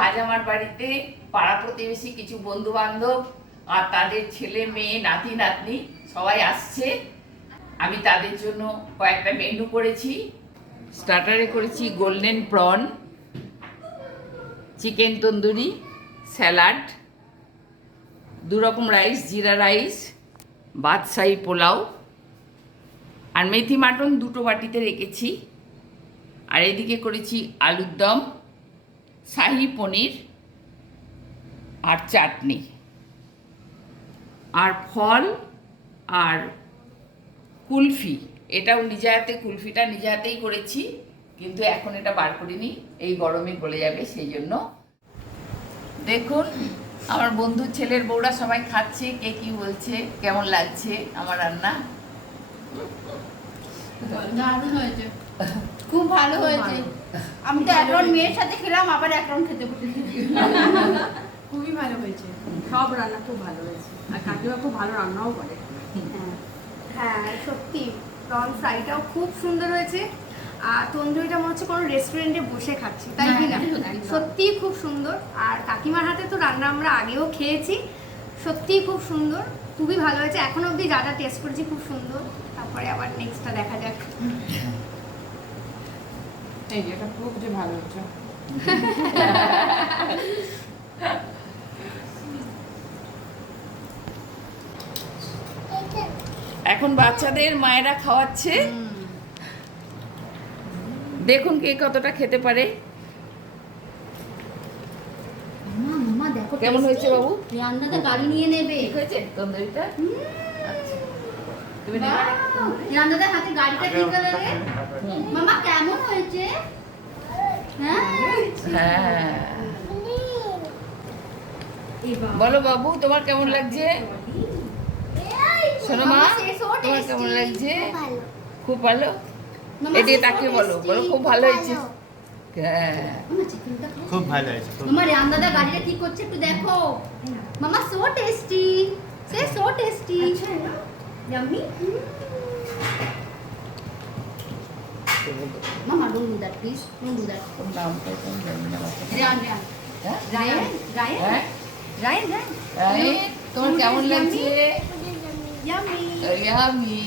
আজ আমার বাড়িতে পাড়া প্রতিবেশী কিছু বন্ধু বান্ধব আর তাদের ছেলে মেয়ে নাতি নাতনি সবাই আসছে। আমি তাদের জন্য কয়েকটা মেনু করেছি। স্টার্টারে করেছি golden prawn, chicken tandoori, salad, দুরকম রাইস, জিরা রাইস, বাদশাহী পোলাও আর মেথি মাটন দুটো বাটিতে রেখেছি। আর এদিকে করেছি আলুর দম, শাহি পনির আর চাটনি আর ফল আর কুলফি। এটাও নিজে হাতে, কুলফিটা নিজে হাতেই করেছি, কিন্তু এখন এটা বার করিনি, এই গরমে গলে যাবে সেই জন্য। দেখুন আমার বন্ধুর ছেলের বউরা সবাই খাচ্ছে, কে কি বলছে, কেমন লাগছে আমার রান্না। দারুণ হয়েছে, খুব ভালো হয়েছে। আমি তো এক রাউন্ড মেয়ের সাথে খেলাম, আবার এক রাউন্ড খেতে বসেছি। খুবই ভালো হয়েছে, সব রান্না খুব ভালো হয়েছে। আর কাকিমা খুব ভালো রান্নাও করে। হ্যাঁ সত্যি, প্রন ফ্রাইটাও খুব সুন্দর হয়েছে। আর তন্দুরিটা মনে হচ্ছে কোনো রেস্টুরেন্টে বসে খাচ্ছি, তাই কি না? সত্যিই খুব সুন্দর। আর কাকিমার হাতে তো রান্না আমরা আগেও খেয়েছি, সত্যিই খুব সুন্দর, খুবই ভালো হয়েছে। এখন অবধি যা যা টেস্ট করেছি খুব সুন্দর, তারপরে আবার নেক্সটটা দেখা যাক। এই এটা খুব যে ভালো হচ্ছে। এখন বাচ্চাদের মায়েরা খাওয়াচ্ছে, দেখুন কে কতটা খেতে পারে। মামা দেখো কেমন হয়েছে বাবু? রান্নাতে গাড়ি নিয়ে নেবে। ঠিক হয়েছে তন্দুরিটা? আচ্ছা, তুমি নেবে? রান্নাতে হাতে গাড়িটা ঠিক করে দেবে। মামা কেমন হয়েছে? হ্যাঁ হ্যাঁ, বলো বাবু তোমার কেমন লাগছে? শোনো মা, তোমার কেমন লাগছে? খুব ভালো। এদিকে তাকিয়ে বলো, বলো খুব ভালো হয়েছে। হ্যাঁ, খুব ভালো হয়েছে। মামা রান্নাটা গাড়িটা ঠিক করছে, একটু দেখো। মামা so tasty, say so tasty. Yummy. মামা don't do that please, don't do that. ওর নামটা তো আমি জানি না বাচ্চা। রায়ান রায়ান হ্যাঁ? রায়ান রায়ান হ্যাঁ? Ryan Ryan. এই, তোমার কেমন লাগছে? ইয়াম্মি। ইয়ামি।